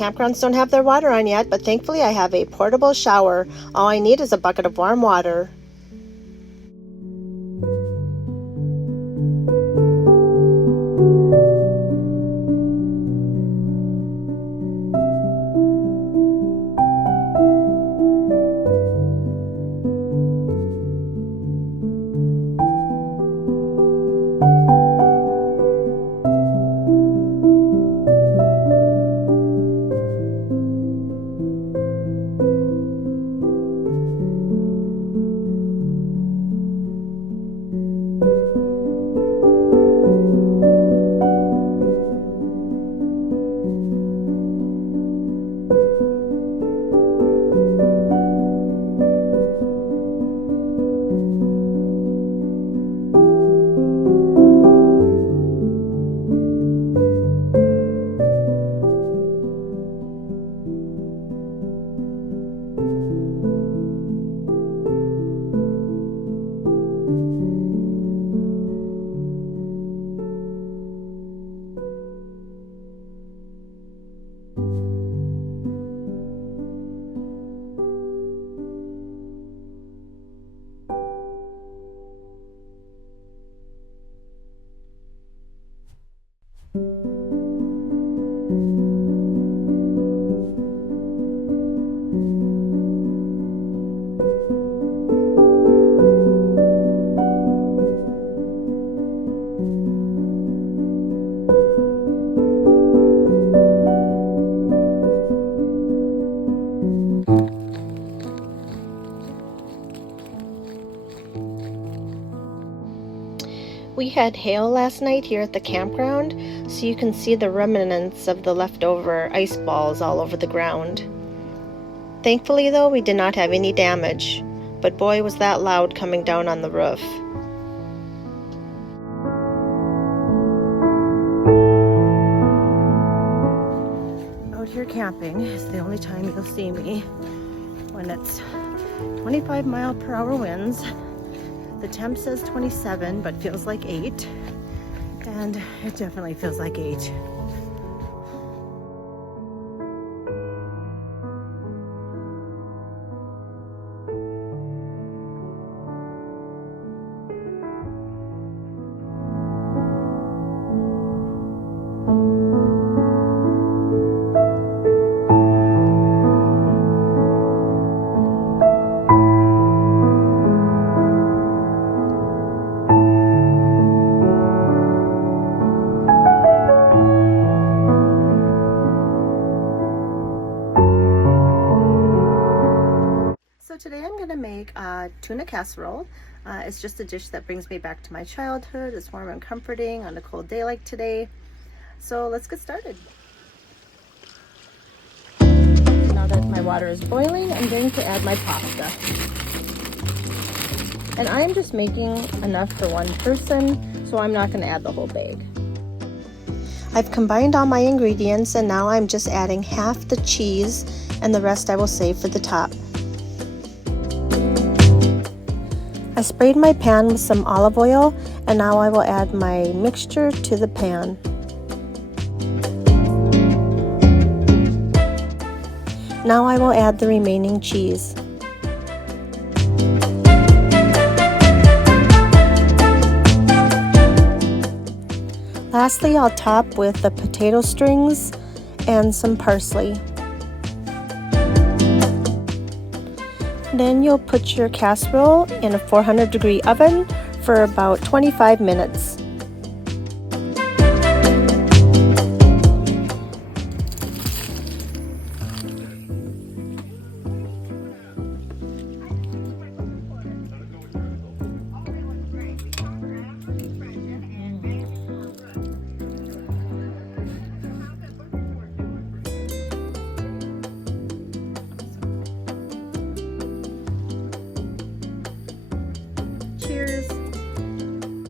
Campgrounds don't have their water on yet, but thankfully I have a portable shower. All I need is a bucket of warm water. We had hail last night here at the campground, so you can see the remnants of the leftover ice balls all over the ground. Thankfully though, we did not have any damage, but boy was that loud coming down on the roof. Out here camping is the only time you'll see me when it's 25-mile-per-hour winds. The temp says 27, but feels like 8, and it definitely feels like 8. Today I'm going to make tuna casserole. It's just a dish that brings me back to my childhood. It's warm and comforting on a cold day like today. So let's get started. Now that my water is boiling, I'm going to add my pasta. And I'm just making enough for one person, so I'm not going to add the whole bag. I've combined all my ingredients, and now I'm just adding half the cheese, and the rest I will save for the top. I sprayed my pan with some olive oil, and now I will add my mixture to the pan. Now I will add the remaining cheese. Lastly, I'll top with the potato strings and some parsley. Then you'll put your casserole in a 400-degree oven for about 25 minutes.